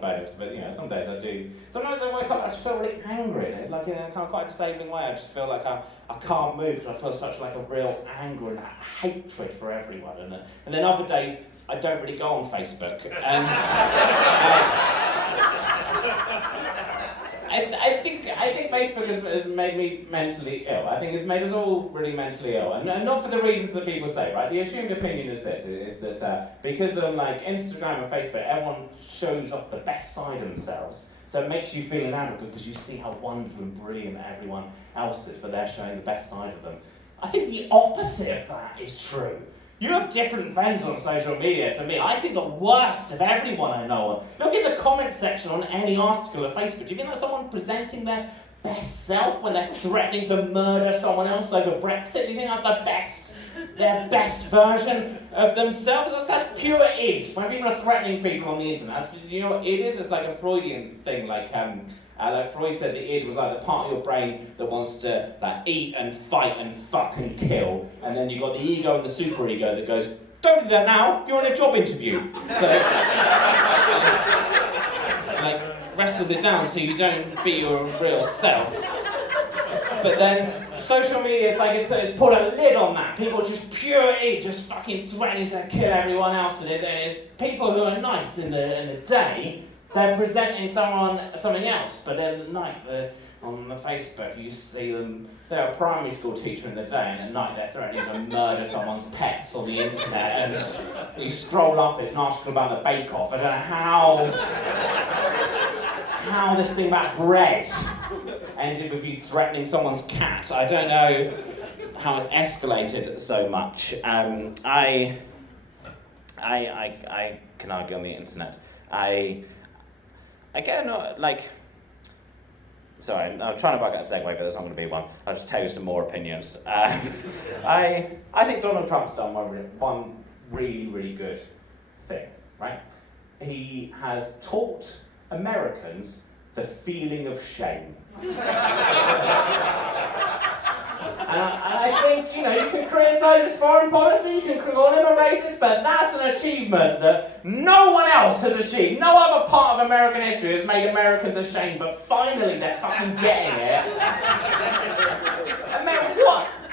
about it, but some days I do. Sometimes I wake up, I just feel really angry, like in a kind of quite disabling way. I just feel like I can't move because I feel such like a real anger and hatred for everyone. And then other days I don't really go on Facebook, and I think Facebook has made me mentally ill. I think it's made us all really mentally ill, and not for the reasons that people say, right? The assumed opinion is this: is that because of like Instagram and Facebook, everyone shows off the best side of themselves. So it makes you feel inadequate because you see how wonderful and brilliant everyone else is, but they're showing the best side of them. I think the opposite of that is true. You have different friends on social media to me. I see the worst of everyone I know. Look at the comment section on any article on Facebook. Do you think that's someone presenting their best self when they're threatening to murder someone else over Brexit? Do you think that's their best version of themselves? That's pure id. When people are threatening people on the internet, you know what id is? It's like a Freudian thing. Like Freud said, the id was like the part of your brain that wants to eat and fight and fuck and kill, and then you've got the ego and the superego that goes, don't do that now, you're in a job interview. So, wrestles it down so you don't be your real self. But then social media, it's put a lid on that. People just pure id, just fucking threatening to kill everyone else, and it's people who are nice in the day. They're presenting something else, but then at night, on the Facebook, you see them, they're a primary school teacher in the day, and at night they're threatening to murder someone's pets on the internet, and you scroll up, it's an article about the bake-off. I don't know how this thing about bread ended with you threatening someone's cat. I don't know how it's escalated so much. I can argue on the internet. Again, sorry, I'm trying to work out a segue, but there's not going to be one. I'll just tell you some more opinions. I think Donald Trump's done one really, really good thing, right? He has taught Americans the feeling of shame. And I think, you can criticise his foreign policy, you can call him a racist, but that's an achievement that no one else has achieved. No other part of American history has made Americans ashamed, but finally they're fucking getting it.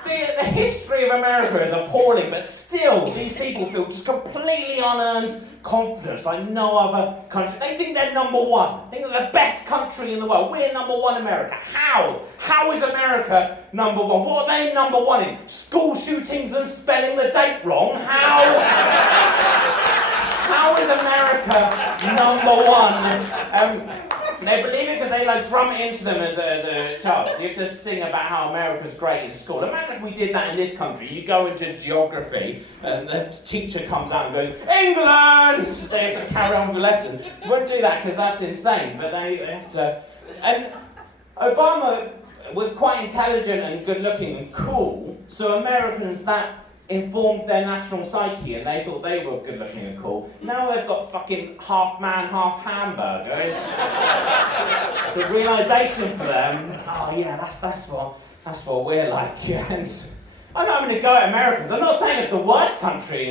The history of America is appalling, but still, these people feel just completely unearned confidence like no other country. They think they're number one. They think they're the best country in the world. We're number one, America. How? How is America number one? What are they number one in? School shootings and spelling the date wrong? How is America number one? They believe it because they drum it into them as a child. You have to sing about how America's great in school. Imagine if we did that in this country. You go into geography and the teacher comes out and goes, England! They have to carry on with the lesson. You wouldn't do that because that's insane, but they have to. And Obama was quite intelligent and good looking and cool, so Americans that informed their national psyche and they thought they were good looking and cool. Now they've got fucking half man, half hamburger. It's a realisation for them. Oh yeah, that's what we're like. Yeah. And I'm not having to go at Americans. I'm not saying it's the worst country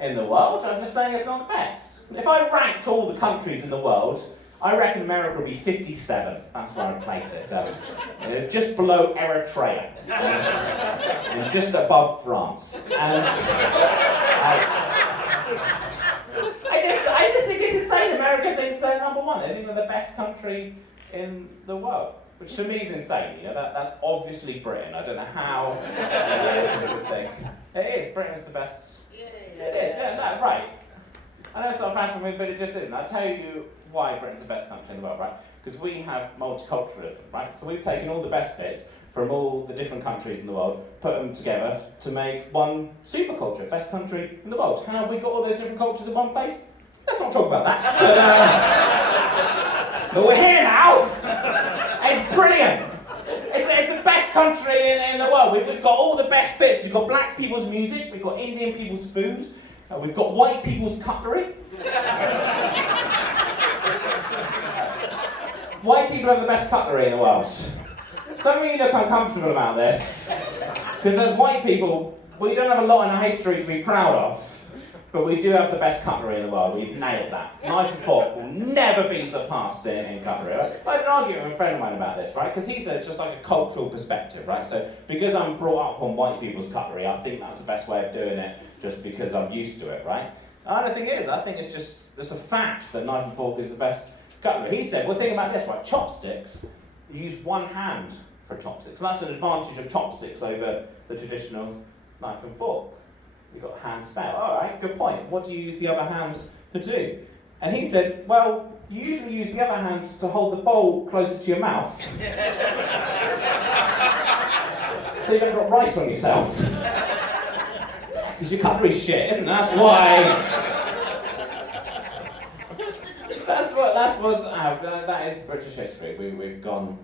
in the world. I'm just saying it's not the best. If I ranked all the countries in the world, I reckon America would be 57. That's where I'd place it. Just below Eritrea. And just above France. And I just think it's insane. America thinks they're number one. They think they're the best country in the world. Which to me is insane. That's obviously Britain. I don't know how Americans would think. It is. Britain's the best. It is. Yeah, right. I know it's not a fashion thing, but it just isn't. I'll tell you why Britain's the best country in the world, right? Because we have multiculturalism, right? So we've taken all the best bits from all the different countries in the world, put them together to make one superculture, best country in the world. How have we got all those different cultures in one place? Let's not talk about that. But we're here now. It's brilliant. It's the best country in the world. We've got all the best bits. We've got black people's music, we've got Indian people's food, we've got white people's cutlery. White people have the best cutlery in the world. Some of you look uncomfortable about this, because as white people, we don't have a lot in our history to be proud of. But we do have the best cutlery in the world. We've nailed that. Knife and fork will never be surpassed in cutlery. Right? I had an argument with a friend of mine about this, right? Because he said just like a cultural perspective, right? So because I'm brought up on white people's cutlery, I think that's the best way of doing it, just because I'm used to it, right? And the thing is, I think it's a fact that knife and fork is the best cutlery. He said, well, think about this, right? Chopsticks, you use one hand for chopsticks. That's an advantage of chopsticks over the traditional knife and fork. You've got a hand spare. All right, good point. What do you use the other hand to do? And he said, well, you usually use the other hand to hold the bowl closer to your mouth. So you don't got rice on yourself. Because your cutlery's shit, isn't it? That's why. That is British history. We've gone